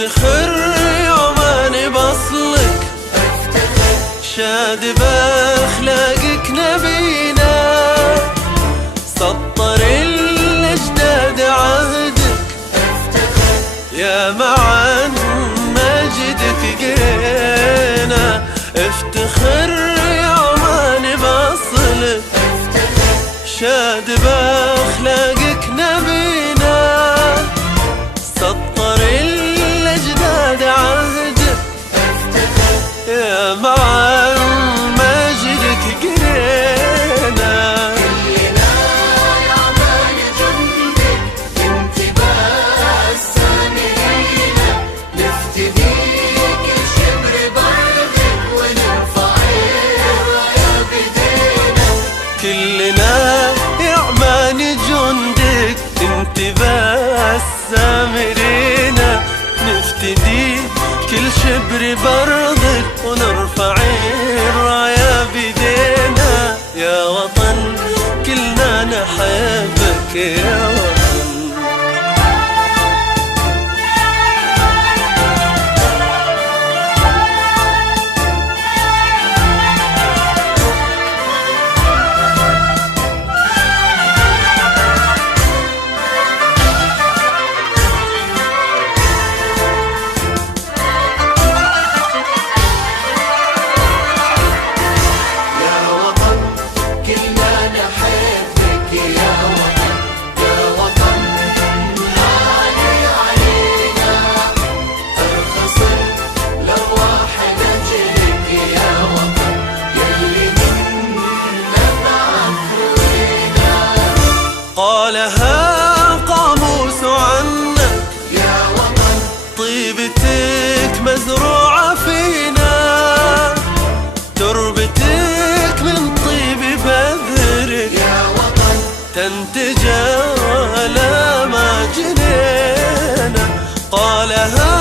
افتخر يوماني بصلك، شاد باخلاقك نبينا، سطر الاجداد عهدك، يا معن مجدك قرينا. افتخر يوماني بصلك، شاد باخلاقك نبينا، سطر الاجداد عهدك، يا معن مجدك قرينا. كلنا يا مان جندك، انتباه السامعين، نفتديك الشبر برضك ونرفع الراية بدينا. كلنا يا عمان جندك، انتباه السامرين، نفتدي كل شبر برضك ونرفع الراية بيدينا. يا وطن كلنا نحبك يا وطن. قالها قاموس عنك يا وطن، طيبتك مزروعة فينا، تربتك من طيب بذرك، يا وطن تنتج ولا ما جنينا. قالها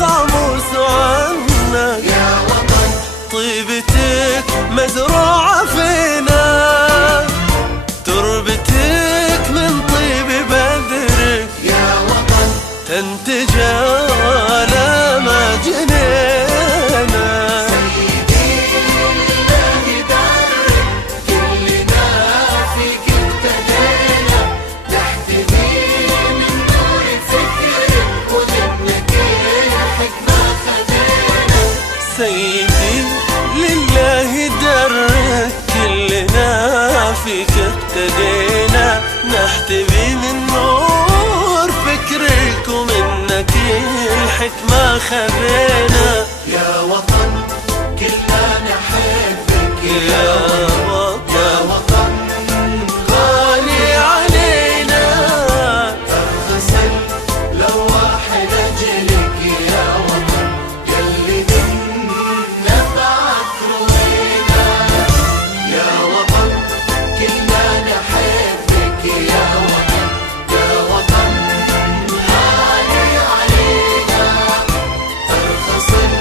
قاموس عنك يا وطن، طيبتك مزروعة فينا، تربتك من طيب بذرك، يا وطن تنتج ولا ما جنينا. سيدي الله يبارك، كلنا فيك ابتدينا، نحتمي من نور فكرك ومنك الحكمة خدينا. سيدي لله درك، كلنا فيك ابتدينا، نحتمي من نور فكرك ومنك الحكمة خذينا. يا وطن كلنا نحبك يا وطن، يا وطن غالي علينا، أغسل لواح لأجلك يا وطن، يلي منا بعث روينا. يا وطن كلنا نحبك يا وطن، يا وطن غالي علينا، أغسل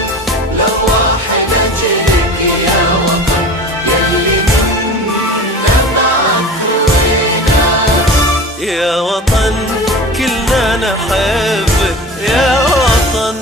لواح لأجلك يا وطن، يلي منا بعث روينا. يا وطن كلنا نحبك يا وطن.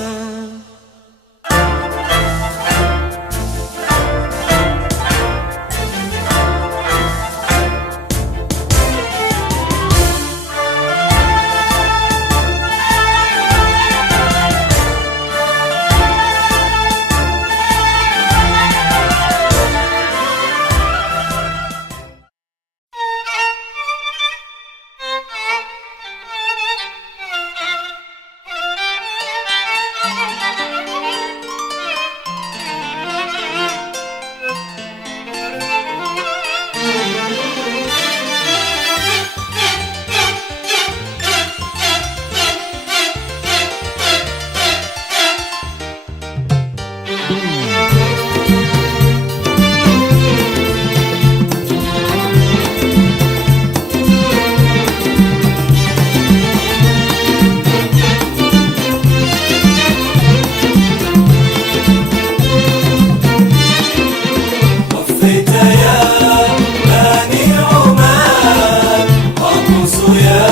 يا بني عمان، قاموس يا